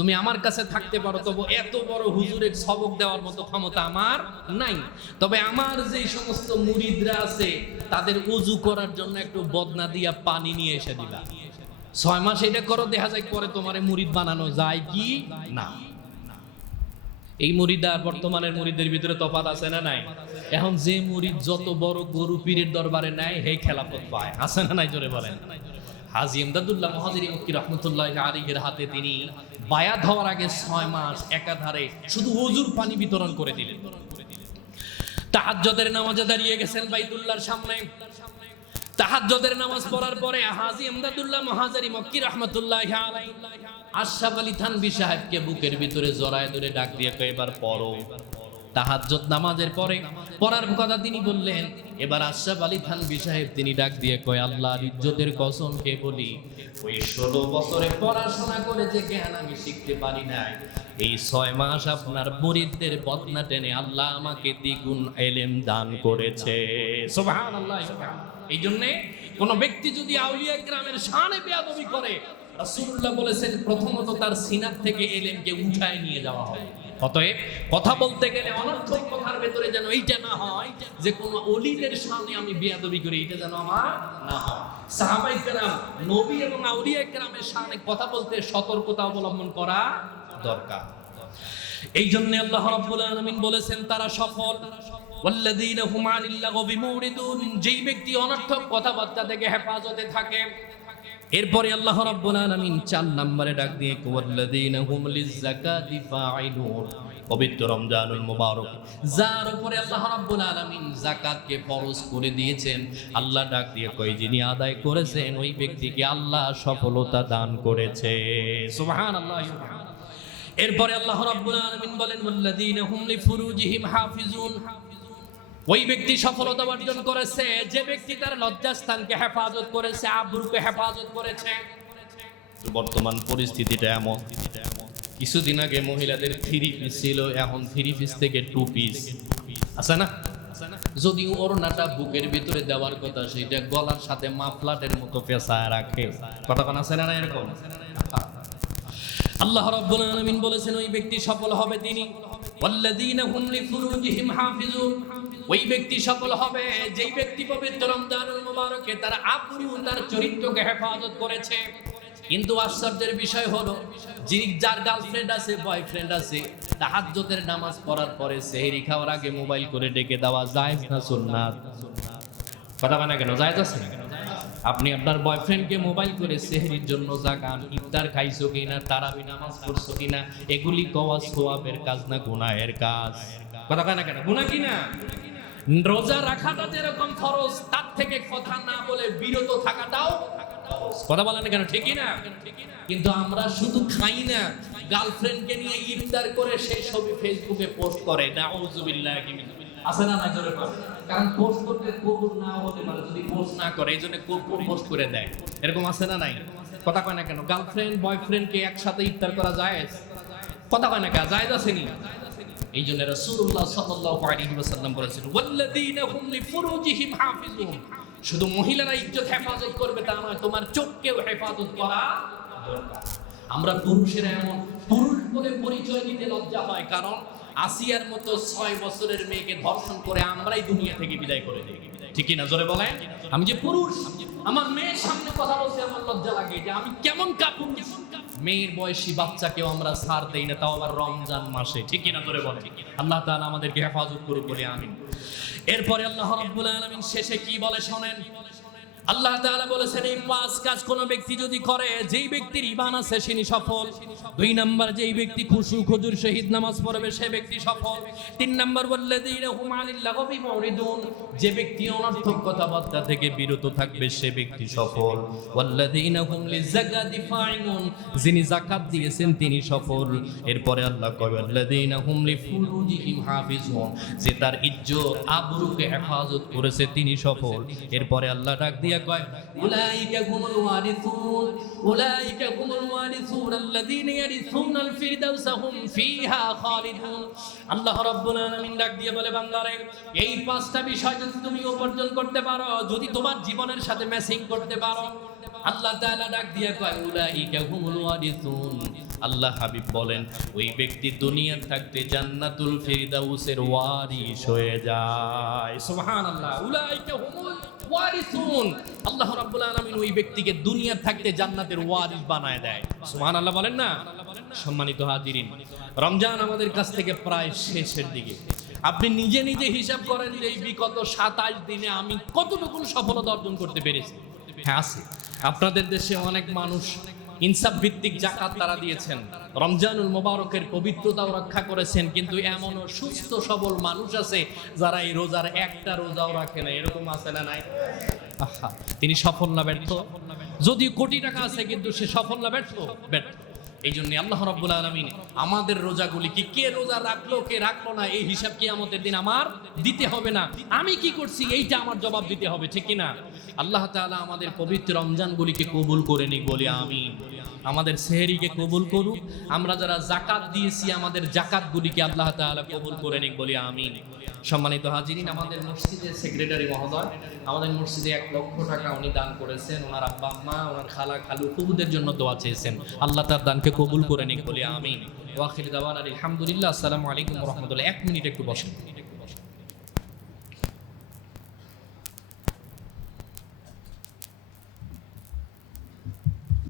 তুমি আমার কাছে থাকতে পারো, তবে এত বড় হুজুরের সবক দেওয়ার মতো ক্ষমতা আমার নাই। তবে আমার যে সমস্ত মুরিদরা আছে তাদের উজু করার জন্য একটু বদনা দিয়া পানি নিয়ে এসে দিবা। 6 মাস এটা করো, দেখা যায় পরে তোমার মুরিদ বানানো যায় কি না। এই মুরিদ আর বর্তমানের মুরিদের ভিতরে তফাৎ আছে না নাই? এখন যে মুরিদ যত বড় গরু পীরের দরবারে নেয় হে খেলাফত পায়, আছে না নাই? জোরে বলেন। হাজী ইমদাদুল্লাহ মুহাজিরি মক্কি রাহমাতুল্লাহি আলাইহির হাতে তিনি বায়াত হওয়ার আগে 6 মাস একাধারে শুধু ওযুর পানি বিতরণ করে দিলেন। তাহাজ্জুদের নামাজে দাঁড়িয়ে গেছেন বাইতুল্লাহর সামনে। তাহাজ্জুদের নামাজ পড়ার পরে হাজী ইমদাদুল্লাহ মুহাজিরি মক্কি রাহমাতুল্লাহি আলাইহি আশরাফ আলী থানভী সাহেবকে বুকের ভিতরে জড়ায় ধরে ডাক দিয়ে কয়, এবার পড়ো। তাহাজ্জুদ নামাজের পরে পড়ার কথা তিনি বললেন। এবার আশরাফ আলী থানভী সাহেব তিনি ডাক দিয়ে কয়, আল্লাহর ইজ্জতের কসম খেয়ে বলি, ওই 16 বছরে পড়াশোনা করে যে জ্ঞান আমি শিখতে পারি নাই, এই 6 মাস আপনার মুরিদদের বদনা টেনে আল্লাহ আমাকে দ্বিগুণ ইলম দান করেছে। সুবহানাল্লাহ। এই জন্য কোন ব্যক্তি যদি আউলিয়া কিরামের শানে বেয়াদবি করে, রাসূলুল্লাহ বলেছেন প্রথমত তার সিনাত থেকে ইলমকে উঠায় নিয়ে যাওয়া হয়। অতএব কথা বলতে গেলে অনর্থক কথার ভেতরে যেন এইটা না হয় যে কোন ওলিদের সামনে আমি বেয়াদবি করি, এটা যেন আমার না হয়। সাহাবায়ে কেরাম, নবী এবং আউলিয়া কেরামের সামনে কথা বলতে সতর্কতা অবলম্বন করা দরকার। এই জন্য আল্লাহ রাব্বুল আলামিন বলেছেন তারা সফল। ওয়াল্লাযীনা হুম আনিল লাগবি মুরিদুন, যেই ব্যক্তি অনর্থক কথাবার্তা থেকে হেফাজতে থাকে। এরপরে আল্লাহ রাব্বুল আলামিন 4 নম্বরে ডাক দিয়ে ওয়াল্লাযীনা হুম লিয-যাকাতি ফাঈলুন, পবিত্র রমজানুল মুবারক যার উপরে আল্লাহ রাব্বুল আলামিন যাকাতকে ফরজ করে দিয়েছেন, আল্লাহ ডাক দিয়ে কয়, যিনি আদায় করেছেন ওই ব্যক্তিকে আল্লাহ সফলতা দান করেছে। সুবহানাল্লাহ। এরপরে আল্লাহ রাব্বুল আলামিন বলেন ওয়াল্লাযীনা হুম লিফুরুজিহিম হাফিজুন, ওই ব্যক্তি সফলতা অর্জন করেছে যে ব্যক্তি তার লজ্জাস্থানকে হেফাজত করেছে, আবরুকে হেফাজত করেছে। বর্তমান পরিস্থিতিটা এমন, কিছুদিন আগে মহিলাদের 3 পিস ছিল, এখন 3 পিস থেকে 2 পিস আছে না? যদিও ওড়নাটা বুকের ভিতরে দেওয়ার কথা, সেটা গলার সাথে মাফলাটের মতো পেঁচায় রাখে। কতক্ষণ আছে না এরকম? আল্লাহ রাব্বুল আলামিন বলেছেন ওই ব্যক্তি সফল হবে তিনি। ওয়াল্লাযীনা হুম লিফুরুজিহিম হাফিজুন, ওই ব্যক্তি সফল হবে যেই ব্যক্তি পবিত্র রমজানুল মুবারকে তার আবরু, তার চরিত্রকে হেফাজত করেছে। কিন্তু আশ্চর্যের বিষয় হলো, যিনি যার গার্লফ্রেন্ড আছে, বয়ফ্রেন্ড আছে, তাহাজ্জুদের নামাজ পড়ার পরে সেহরি খাওয়ার আগে মোবাইল করে ডেকে দেওয়া জায়েজ না সুন্নাত? কথা বলে না কেন? জায়েজ আছে না? আপনি আপনার বয়ফ্রেন্ডকে মোবাইল করে সেহরির জন্য জাগান, ইফতার খাইছো কিনা, তারাবি নামাজ পড়ছো কিনা, এগুলি কওয়া সওয়াবের কাজ না গুনাহের কাজ? কথা বলে না কেন? গুনাহ কি না? রোজা রাখাটা যেরকম ফরজ, তার থেকে কথা না বলে বিরত থাকাটাও ফরজ। কথা বলেন না কেন? ঠিকই না? কিন্তু আমরা শুধু খাই না, গার্লফ্রেন্ডকে নিয়ে ইফতার করে সেই ছবি ফেসবুকে পোস্ট করে। নাউযুবিল্লাহি মিন, আছে না? না জোরে বলেন। কারণ পোস্ট করতে কবুল না হতে পারে যদি পোস্ট না করে, এইজন্য কবুল পোস্ট করে দেয়। এরকম আছে না নাই? কথা কয় না কেন? গার্লফ্রেন্ড বয়ফ্রেন্ডকে একসাথে ইফতার করা জায়েজ? কথা কয় না কেন? জায়েজ আছে নি? এই জন্য রাসূলুল্লাহ সাল্লাল্লাহু আলাইহি ওয়াসাল্লাম বলেছেন ওয়াল্লাযীনা হুম লিফুরুজিহিম হাফিজুন, শুধু মহিলারা ইজ্জত হেফাজত করবে তা নয়, তোমার চোখকেও হেফাজত করা দরকার। আমরা পুরুষেরা এমন, পুরুষ বলে পরিচয় দিতে লজ্জা হয়, কারণ আসিয়ার মতো 6 বছরের মেয়েকে ধর্ষণ করে আমরাই দুনিয়া থেকে বিদায় করে দিই। ঠিক কি না? জোরে বলেন। আমি যে পুরুষ, আমার মেয়ের সামনে কথা বলতে আমার লজ্জা লাগে যে আমি কেমন কাপুরুষ। মেয়ের বয়সী বাচ্চাকেও আমরা ছাড় দেই না, তাও আবার রমজান মাসে। ঠিক কি না? জোরে বলেন। আল্লাহ তাআলা আমাদেরকে হেফাজত করুক বলে আমিন। এরপরে আল্লাহ রাব্বুল আলামিন শেষে কি বলে শোনেন। আল্লাহ তাআলা বলেছেন এই 5 কাজ কোন ব্যক্তি যদি করে, যেই ব্যক্তির ঈমান আছে তিনি সফল। 2 নাম্বার, যেই ব্যক্তি খুশু খুজুর শহীদ নামাজ পড়বে সে ব্যক্তি সফল। 3 নাম্বার, ওয়াল্লাযীনা হুম আনিল লাগবি মুরিদুন, যে ব্যক্তি অনর্থক কথাবার্তা থেকে বিরত থাকবে সে ব্যক্তি সফল। ওয়াল্লাযীনা হুম লিয-যাকাতি ফাঈলুন, যিনি যাকাত দিয়েছেন তিনি সফল। এরপরে আল্লাহ কয় ওয়াল্লাযীনা হুম লিফুরুজিহিম হাফিজুন, যে তার ইজ্জত আবরুকে হেফাজত করেছে তিনি সফল। এরপরে আল্লাহ ডাক দিয়া কয় উলাইকা হুমুল ওয়ারিসুন, উলাইকা হুমুল ওয়ারিসুন আল্লাযীনা ইয়ারিসুনাল ফিরদাউসা হুম ফিহা খালিদুন। আল্লাহ রাব্বুল আলামিন ডাক দিয়ে বলে, বান্দারে এই 5টা বিষয় যদি তুমি উপার্জন করতে পারো, যদি তোমার জীবনের সাথে ম্যাচিং করতে পারো, আল্লাহ তাআলা ডাক দিয়ে কয় উলাইকা হুমুল ওয়ারিসুন। আল্লাহ হাবিব বলেন ওই ব্যক্তি দুনিয়ার থাকতে জান্নাতুল ফিরদাউসের ওয়ারিস হয়ে যায়। সুবহানাল্লাহ। উলাইকা হুমুল ওয়ারিসুন। আল্লাহ রাব্বুল আলামিন ওই ব্যক্তিকে দুনিয়ার থাকতে জান্নাতের ওয়ারিস বানায় দেয়। সুবহানাল্লাহ বলেন না। সম্মানিত হাজিরিন, রমজান আমাদের কাছ থেকে প্রায় শেষের দিকে। আপনি নিজে নিজে হিসাব করেন যে এই বিগত 27 দিনে আমি কতটুকু সফলতা অর্জন করতে পেরেছি। হ্যাঁ আছে। আপনাদের দেশে অনেক মানুষ ইনসাফ ভিত্তিক যাকাত তারা দিয়েছেন, রমজানুল মোবারকের পবিত্রতাও রক্ষা করেছেন, কিন্তু এমনও সুস্থ সবল মানুষ আছে যারা এই রোজার একটা রোজাও রাখে না। এরকম আছে না নাই? আহা, তিনি সফল না ব্যর্থ? যদি কোটি টাকা আছে কিন্তু সে সফল না ব্যর্থ? ব্যর্থ। এই জন্য আল্লাহ রাব্বুল আলামিন আমাদের রোজাগুলিকে কে রোজা রাখলো কে রাখলো না এই হিসাব কিয়ামতের দিন আমার দিতে হবে না। আমি কি করছি এইটা আমার জবাব দিতে হবে, ঠিক কিনা? আল্লাহ তাআলা আমাদের পবিত্র রমজানগুলিকে কবুল করে নিক বলি আমিন। আমাদের সেহরিকে কবুল করুক। আমরা যারা যাকাত দিয়েছি আমাদের যাকাতগুলিকে আল্লাহ তাআলা কবুল করে নিক বলি আমিন। সম্মানিত হাজিরিন, আমাদের মসজিদের সেক্রেটারি মহোদয় আমাদের মসজিদে 1 লক্ষ টাকা উনি দান করেছেন। ওনার আব্বা আম্মা, ওনার খালা খালু ফুফুদের জন্য দোয়া চেয়েছেন। আল্লাহ তার দানকে কবুল করে নিক বলি আমিন। ওয়া আখিরু দাওয়ানা আলহামদুলিল্লাহ। আসসালামু আলাইকুম ওয়া রাহমাতুল্লাহ। 1 মিনিট একটু বসেন।